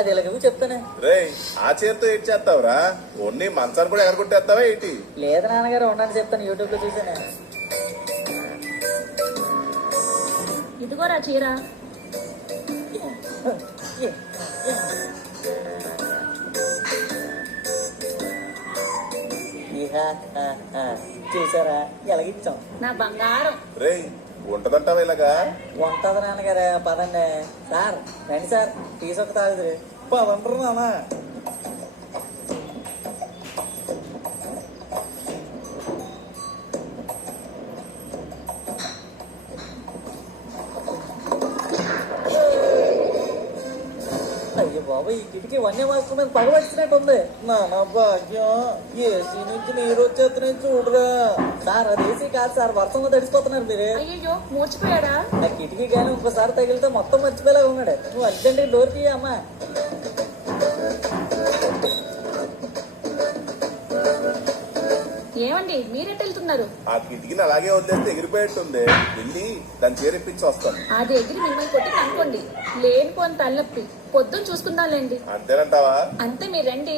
అది ఇలాగ చెప్తానే. రే ఆ చేతితో ఏం చేస్తావురా? ఓన్లీ మంచాన్ని కూడా ఎగరగొట్టేస్తావా ఏంటి? లేదు నాన్నగారు, ఉండని చెప్తాను, యూట్యూబ్ లో చూసానే. ఇదిగోరా చీర. చూసారా ఎలాగిచ్చాం. నా బంగారం. రే ఉంటదంటావా ఇలాగా? ఉంటది నాన్నగారే, పదండి సార్. రండి సార్, తీసుకు తాగుదురు. పదంటారు నాన్న. అయ్యో బాబా, ఈ కిటికీ వన్య మాస్టర్ మీద పగ వచ్చినట్టు ఉంది. నాన్న భాగ్యం, ఏసీ నుంచి నీరు వచ్చేస్తున్నాయి చూడరా. సార్ అది ఏసీ కాదు సార్, వర్షంలో తడిసిపోతున్నారు మీరు. అయ్యో మూర్చిపోయాడా? ఆ కిటికీ కానీ ఇంకోసారి తగిలితే మొత్తం మర్చిపోయేలా ఉన్నాడు. నువ్వు అర్జెంట్ డోర్ తీయ అమ్మా. ఏమండి మీరెట్ వెళ్తున్నారు? ఆ కిటికీని అలాగే వదిలేస్తే ఎగిరిపోయేట్టుంది. వెళ్ళి దాన్ని చేరిపించి వస్తాను. అది ఎగిరి మిమ్మల్ని కొట్టి అనుకోండి. లేనిపోని తలనొప్పి. పొద్దున్న చూసుకుందాంలేండి. అంతేనంటావా? అంతే, మీరు రండి.